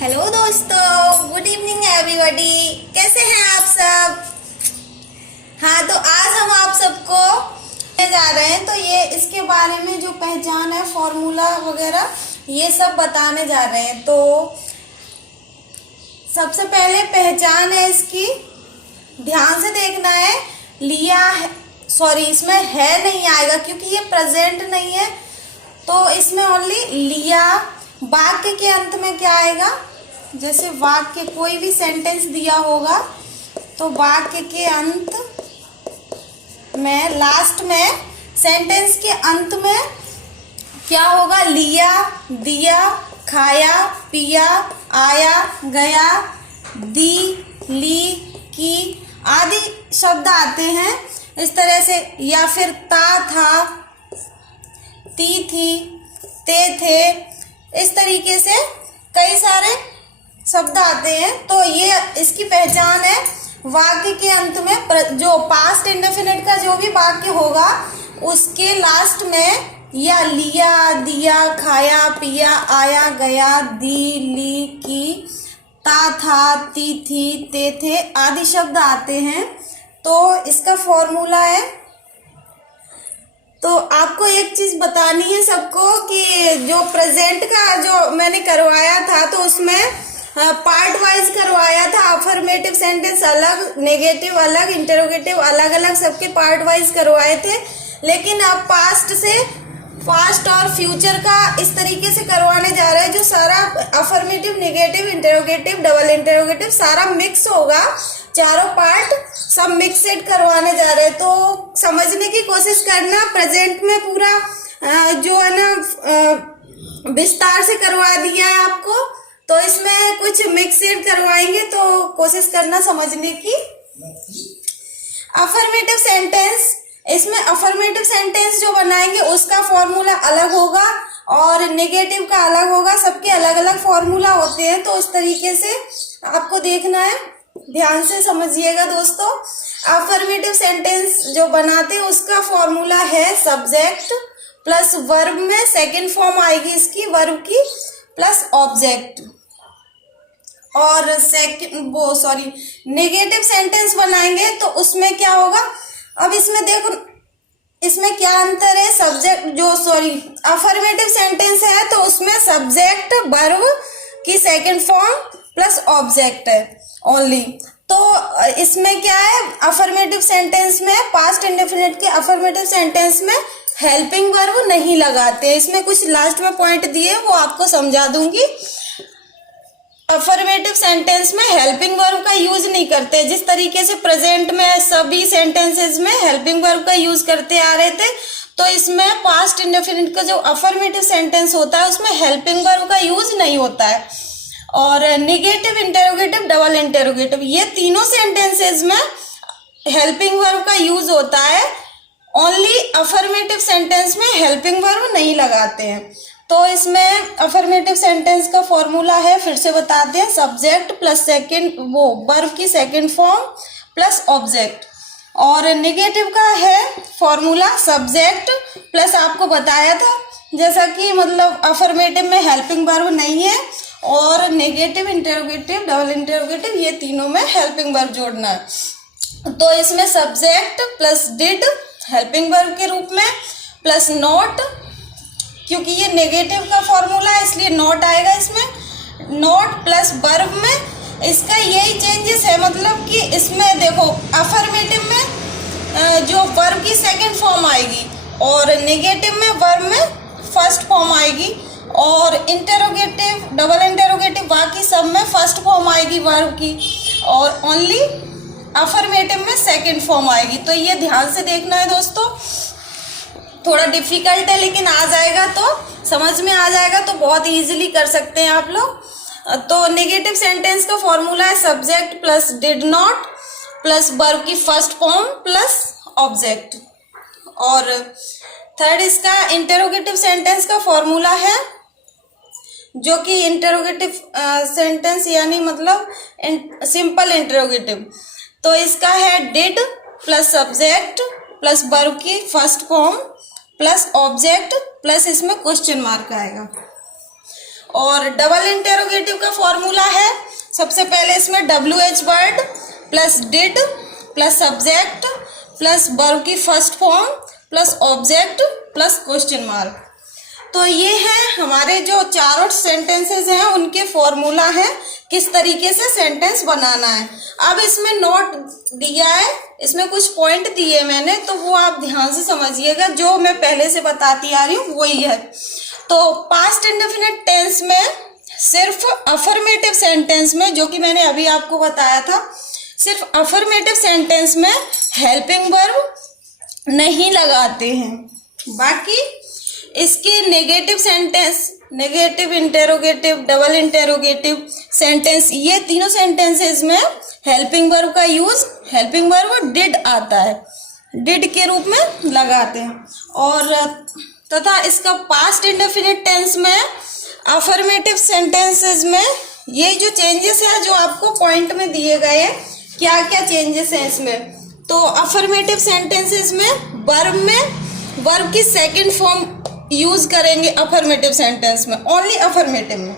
Hello दोस्तों, good evening everybody. कैसे हैं आप सब? हाँ, तो आज हम आप सबको जा रहे हैं, तो ये इसके बारे में जो पहचान है, फॉर्मूला वगैरह ये सब बताने जा रहे हैं। तो सबसे पहले पहचान है इसकी, ध्यान से देखना है। लिया है, सॉरी इसमें है नहीं आएगा क्योंकि ये प्रेजेंट नहीं है, तो इसमें ओनली लिया। वाक्य के अंत में क्या आएगा? जैसे वाक्य कोई भी सेंटेंस दिया होगा तो वाक्य के अंत में, लास्ट में, सेंटेंस के अंत में क्या होगा? लिया, दिया, खाया, पिया, आया, गया, दी, ली, की आदि शब्द आते हैं इस तरह से। या फिर ता, था, ती, थी, ते, थे, इस तरीके से कई सारे शब्द आते हैं। तो ये इसकी पहचान है। वाक्य के अंत में जो पास्ट इंडेफिनिट का जो भी वाक्य होगा उसके लास्ट में या लिया, दिया, खाया, पिया, आया, गया, दी, ली, की, ता, था, ती, थी, ते, थे आदि शब्द आते हैं। तो इसका फॉर्मूला है। तो आपको एक चीज बतानी है सबको कि जो प्रेजेंट का जो मैंने करवाया था तो उसमें पार्ट वाइज करवाया था। अफर्मेटिव सेंटेंस अलग, नेगेटिव अलग, इंटरोगेटिव अलग अलग सबके पार्ट वाइज करवाए थे। लेकिन अब पास्ट और फ्यूचर का इस तरीके से करवाने जा रहे हैं जो सारा affirmative, negative, interrogative, double interrogative सारा मिक्स होगा। चारों पार्ट सब मिक्सड करवाने जा रहे हैं। तो समझने की कोशिश करना। प्रेजेंट में पूरा जो है ना विस्तार से करवा दिया है आपको, तो इसमें कुछ मिक्सड करवाएंगे, तो कोशिश करना समझने की। अफर्मेटिव सेंटेंस, इसमें अफर्मेटिव सेंटेंस जो बनाएंगे उसका फॉर्मूला अलग होगा और नेगेटिव का अलग होगा। सबके अलग अलग फॉर्मूला होते हैं, तो इस तरीके से आपको देखना है। ध्यान से समझिएगा दोस्तों। अफर्मेटिव सेंटेंस जो बनाते हैं उसका फॉर्मूला है सब्जेक्ट प्लस वर्ब में सेकंड फॉर्म आएगी इसकी, वर्ब की, प्लस ऑब्जेक्ट। और नेगेटिव सेंटेंस बनाएंगे तो उसमें क्या होगा? अब इसमें देखो, इसमें क्या अंतर है? अफर्मेटिव सेंटेंस है तो उसमें सब्जेक्ट वर्ब की सेकंड फॉर्म प्लस ऑब्जेक्ट है ओनली। तो इसमें क्या है? अफर्मेटिव सेंटेंस में, पास्ट इंडेफिनिट के अफर्मेटिव सेंटेंस में हेल्पिंग वर्ब नहीं लगाते। इसमें कुछ लास्ट में पॉइंट दिए, वो आपको समझा दूंगी। अफर्मेटिव सेंटेंस में हेल्पिंग वर्ब का यूज नहीं करते। जिस तरीके से प्रेजेंट में सभी सेंटेंसेस में हेल्पिंग वर्ब का यूज करते आ रहे थे, तो इसमें पास्ट इंडेफिनिट का जो अफर्मेटिव सेंटेंस होता है उसमें हेल्पिंग वर्ब का यूज नहीं होता है। और नेगेटिव, इंटरोगेटिव, डबल इंटरोगेटिव ये तीनों सेंटेंसेस में हेल्पिंग वर्ब का यूज होता है। ओनली अफर्मेटिव सेंटेंस में हेल्पिंग वर्ब नहीं लगाते हैं। तो इसमें अफर्मेटिव सेंटेंस का फॉर्मूला है, फिर से बताते हैं, सब्जेक्ट प्लस वर्ब की सेकंड फॉर्म प्लस ऑब्जेक्ट। और नेगेटिव का है फॉर्मूला सब्जेक्ट प्लस, आपको बताया था जैसा कि मतलब अफर्मेटिव में हेल्पिंग वर्ब नहीं है और नेगेटिव, इंटरोगेटिव, डबल इंटरोगेटिव ये तीनों में हेल्पिंग वर्ब जोड़ना है। तो इसमें subject plus did helping verb के रूप में, प्लस नॉट, क्योंकि ये नेगेटिव का फॉर्मूला है इसलिए नॉट आएगा इसमें। नॉट प्लस वर्ब में इसका यही चेंजेस है, मतलब कि इसमें देखो अफर्मेटिव में जो वर्ब की सेकंड फॉर्म आएगी और नेगेटिव में वर्ब में फर्स्ट फॉर्म आएगी, और इंटरोगेटिव, डबल इंटरोगेटिव बाकी सब में फर्स्ट फॉर्म आएगी वर्ब की, और ओनली अफर्मेटिव में सेकंड फॉर्म आएगी। तो ये ध्यान से देखना है दोस्तों। थोड़ा डिफिकल्ट है लेकिन आ जाएगा, तो समझ में आ जाएगा, तो बहुत इजीली कर सकते हैं आप लोग। तो नेगेटिव सेंटेंस का फॉर्मूला है subject plus did not plus verb की फर्स्ट फॉर्म प्लस ऑब्जेक्ट। और थर्ड इसका इंटरोगेटिव सेंटेंस का फॉर्मूला है, जो कि इंटरोगेटिव सेंटेंस यानी मतलब सिंपल इंटरोगेटिव। तो इसका है did plus subject plus verb की first form plus object plus इसमें क्वेश्चन मार्क आएगा। और डबल इंटेरोगेटिव का फॉर्मूला है, सबसे पहले इसमें WH word plus did plus subject plus verb की first form plus object plus question mark. तो ये है हमारे जो चारों सेंटेंसेस हैं उनके फॉर्मूला है, किस तरीके से सेंटेंस बनाना है। अब इसमें नोट दिया है, इसमें कुछ पॉइंट दिए मैंने, तो वो आप ध्यान से समझिएगा, जो मैं पहले से बताती आ रही हूँ वही है। तो पास्ट इंडेफिनिट टेंस में सिर्फ अफर्मेटिव सेंटेंस में, जो कि मैंने अभी आपको बताया था, सिर्फ अफर्मेटिव सेंटेंस में हेल्पिंग वर्ब नहीं लगाते हैं। बाकी इसके negative sentence, negative interrogative, double interrogative sentence, ये तीनों सेंटेंसेस में हेल्पिंग वर्ब का यूज, हेल्पिंग वर्ब डिड आता है, डिड के रूप में लगाते हैं। और तथा इसका पास्ट इंडेफिनिट टेंस में अफर्मेटिव सेंटेंसेस में ये जो चेंजेस है जो आपको पॉइंट में दिए गए हैं, क्या क्या चेंजेस हैं इसमें। तो अफर्मेटिव सेंटेंसेस में वर्ब की सेकंड फॉर्म यूज करेंगे अफर्मेटिव सेंटेंस में, ओनली अफर्मेटिव में।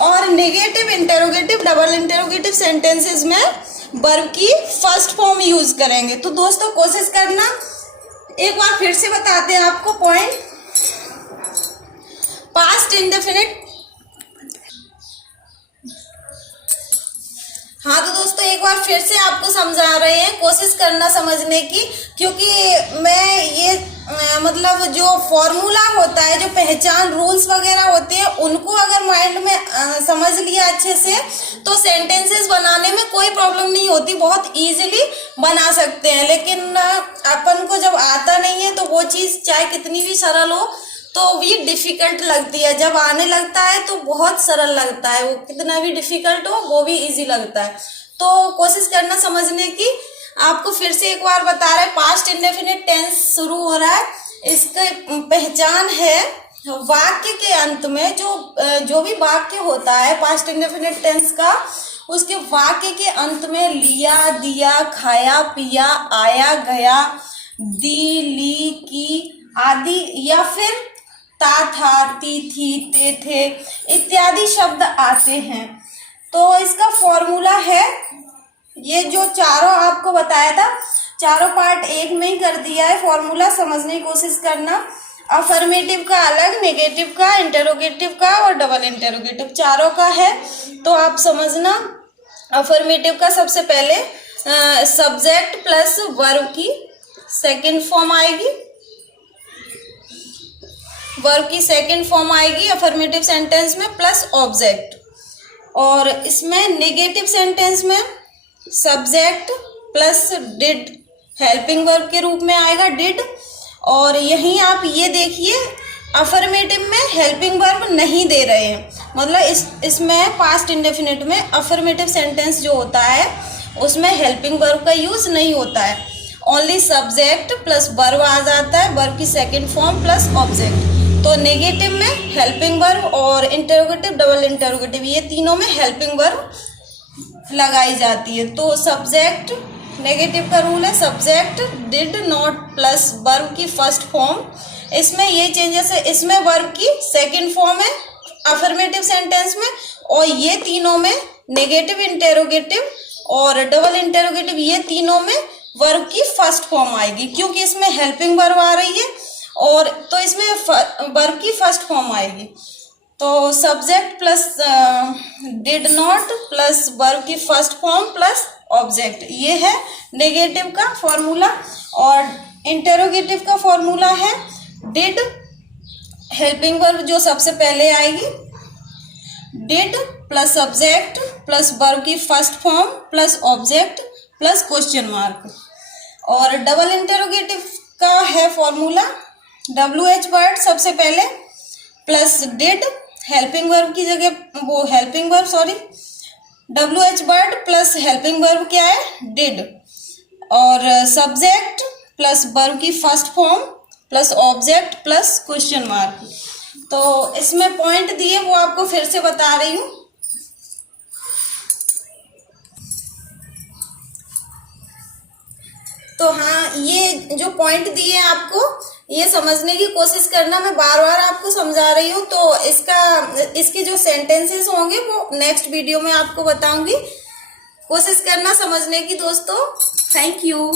और negative interrogative, double interrogative sentences में वर्ब की फर्स्ट फॉर्म यूज करेंगे। तो दोस्तों कोशिश करना, एक बार फिर से बताते हैं आपको पॉइंट। पास्ट इंडेफिनिट, हाँ तो दोस्तों एक बार फिर से आपको समझा रहे हैं, कोशिश करना समझने की, क्योंकि मैं ये मतलब जो फॉर्मूला होता है, जो पहचान रूल्स वगैरह होते हैं, उनको अगर माइंड में समझ लिया अच्छे से तो सेंटेंसेस बनाने में कोई प्रॉब्लम नहीं होती, बहुत इजीली बना सकते हैं। लेकिन अपन को जब आता नहीं है तो वो चीज़ चाहे कितनी भी सरल हो तो भी डिफिकल्ट लगती है, जब आने लगता है तो बहुत सरल लगता है, वो कितना भी डिफिकल्ट हो वो भी इजी लगता है। तो कोशिश करना समझने की। आपको फिर से एक बार बता रहे, पास्ट इंडेफिनिट टेंस शुरू हो रहा है, इसका पहचान है वाक्य के अंत में जो भी वाक्य होता है पास्ट इंडेफिनिट टेंस का, उसके वाक्य के अंत में लिया, दिया, खाया, पिया, आया, गया, दी, ली, की आदि, या फिर ता, था, ती, थी, ते, थे इत्यादि शब्द आते हैं। तो इसका फॉर्मूला है, ये जो चारों आपको बताया था, चारों पार्ट एक में ही कर दिया है, फॉर्मूला समझने की कोशिश करना। अफर्मेटिव का अलग, नेगेटिव का, इंटेरोगेटिव का और डबल इंटेरोगेटिव, चारों का है। तो आप समझना, अफर्मेटिव का सबसे पहले सब्जेक्ट प्लस वर्ब की सेकंड फॉर्म आएगी, वर्ब की सेकंड फॉर्म आएगी अफर्मेटिव सेंटेंस में, प्लस ऑब्जेक्ट। और इसमें नेगेटिव सेंटेंस में subject plus did helping verb के रूप में आएगा, डिड। और यहीं आप ये देखिए, अफर्मेटिव में हेल्पिंग वर्ब नहीं दे रहे हैं, मतलब इसमें पास्ट इंडेफिनिट में अफर्मेटिव सेंटेंस जो होता है उसमें हेल्पिंग वर्ब का यूज नहीं होता है, ओनली सब्जेक्ट प्लस वर्ब आ जाता है, वर्ब की सेकंड फॉर्म प्लस ऑब्जेक्ट। तो नेगेटिव में हेल्पिंग वर्ब और इंटेरोगेटिव, डबल इंटेरोगेटिव, ये तीनों में हेल्पिंग वर्ब लगाई जाती है। तो सब्जेक्ट, नेगेटिव का रूल है subject did not plus verb की फर्स्ट फॉर्म, इसमें ये चेंजेस है, इसमें वर्ब की सेकंड फॉर्म है अफर्मेटिव सेंटेंस में, और ये तीनों में नेगेटिव, इंटेरोगेटिव और डबल इंटेरोगेटिव, ये तीनों में वर्ब की फर्स्ट फॉर्म आएगी, क्योंकि इसमें हेल्पिंग वर्ब आ रही है और तो इसमें वर्ब की फर्स्ट फॉर्म आएगी। तो subject plus did not plus verb की फर्स्ट फॉर्म प्लस ऑब्जेक्ट, ये है नेगेटिव का फॉर्मूला। और इंटेरोगेटिव का फॉर्मूला है डिड हेल्पिंग वर्ब जो सबसे पहले आएगी, did plus subject plus verb की first form plus object plus question mark. और डबल इंटेरोगेटिव का है फॉर्मूला, WH वर्ड सबसे पहले प्लस डिड हेल्पिंग वर्ब की जगह, वो helping verb sorry, WH word plus helping verb क्या है, डिड, और सब्जेक्ट प्लस वर्ब की first form plus object plus question mark. तो इसमें पॉइंट दिए वो आपको फिर से बता रही हूँ। तो हाँ, ये जो पॉइंट दिए आपको ये समझने की कोशिश करना। मैं बार बार आपको समझा रही हूँ, तो इसके जो सेंटेंसेस होंगे वो नेक्स्ट वीडियो में आपको बताऊंगी। कोशिश करना समझने की दोस्तों। Thank you.